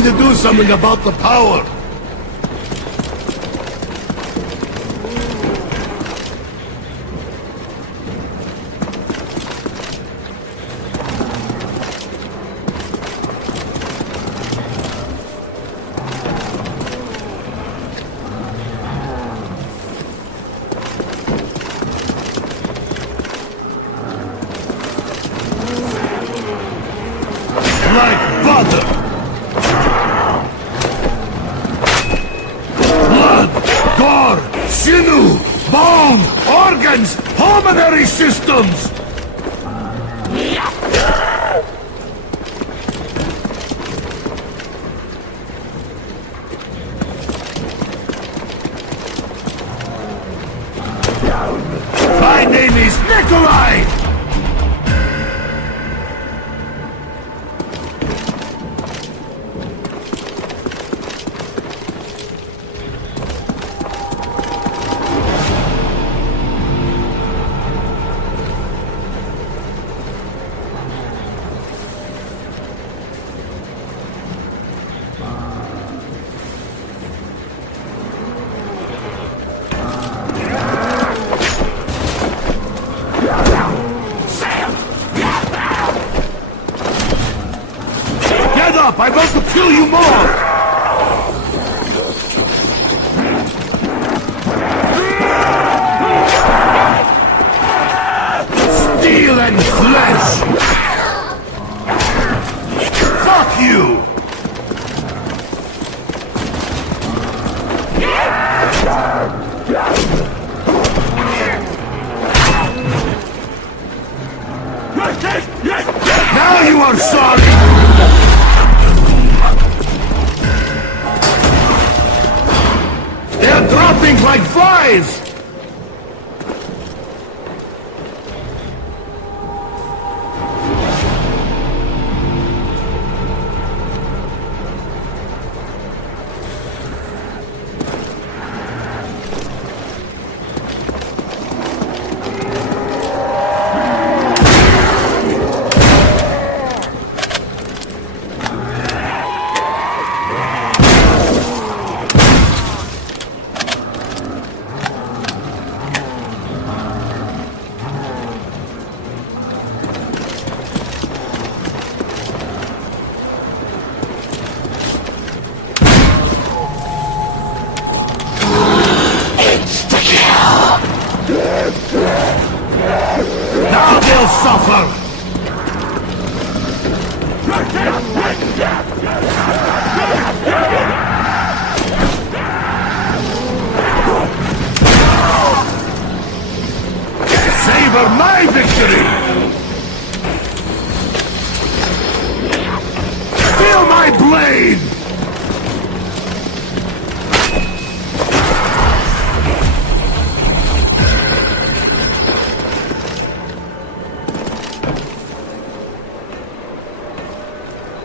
need to do something about the power. Like butter! Blood, gore, sinew, bone, organs, pulmonary systems! My name is Nikolai! I want to kill you more! Steel and flesh! Fuck you! Now you are sorry! They're dropping like flies! Now they'll suffer! Savor my victory! Feel my blade!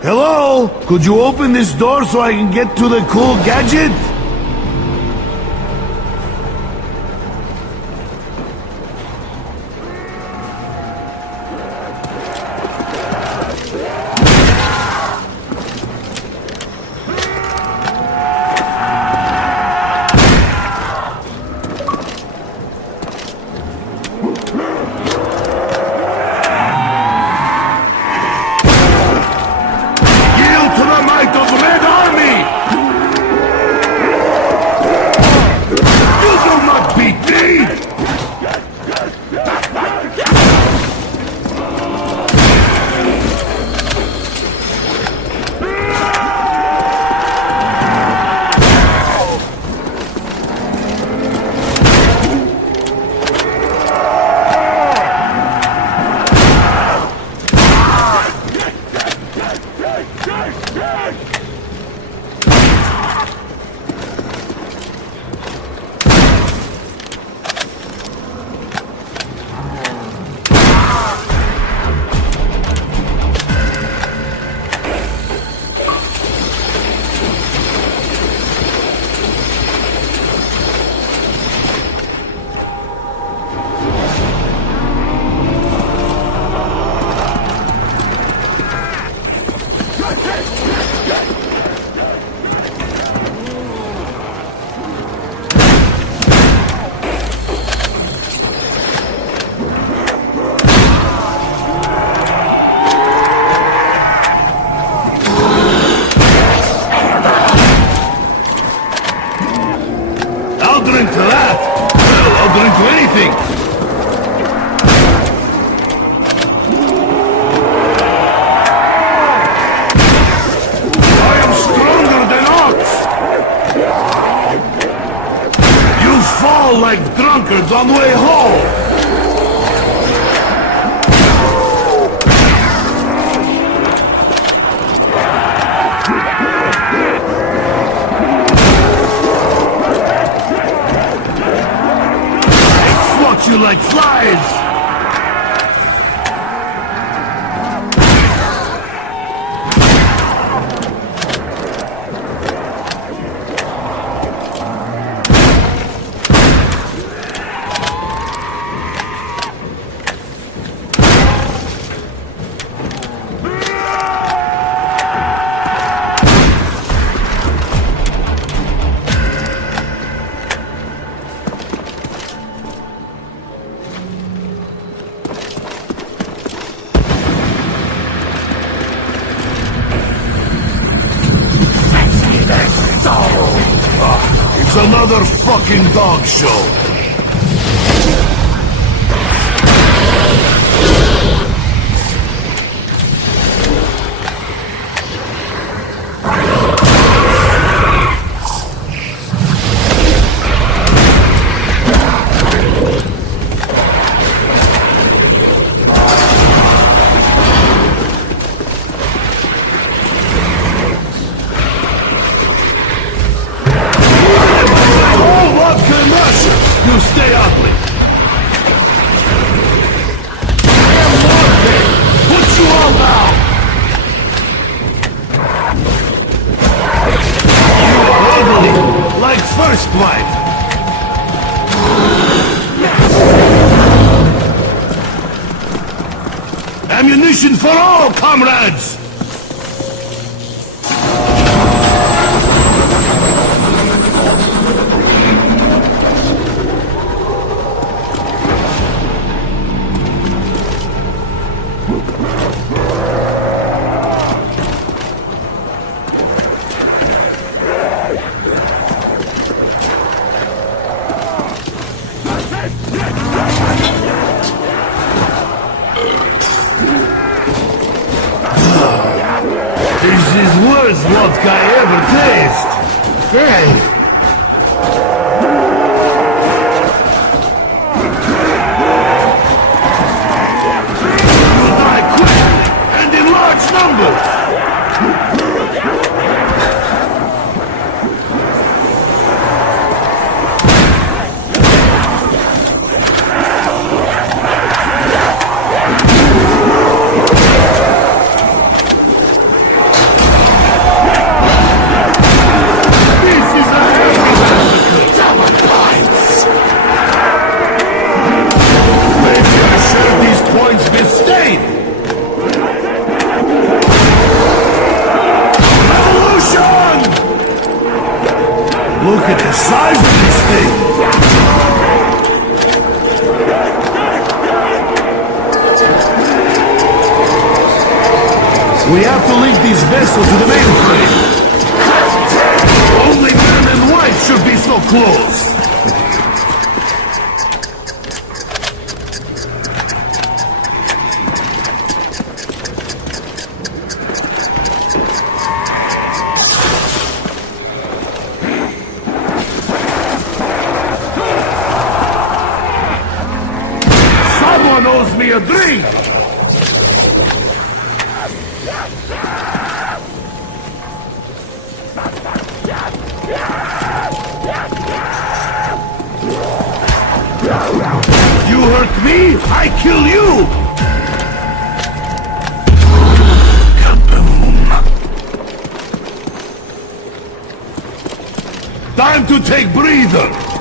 Hello? Could you open this door so I can get to the cool gadget? bastards on the way home! I swat you like flies! It's another fucking dog show. You stay ugly! I am Morgan! Put you all down! You are ugly, like first wife! Ammunition for all, comrades! This is worst vodka I ever taste. Hey! You die quickly and in large numbers. Look at the size of this thing! We have to link these vessels to the mainframe. Only men and white should be so close. Someone owes me a drink! You hurt me, I kill you! Kaboom! Time to take breather!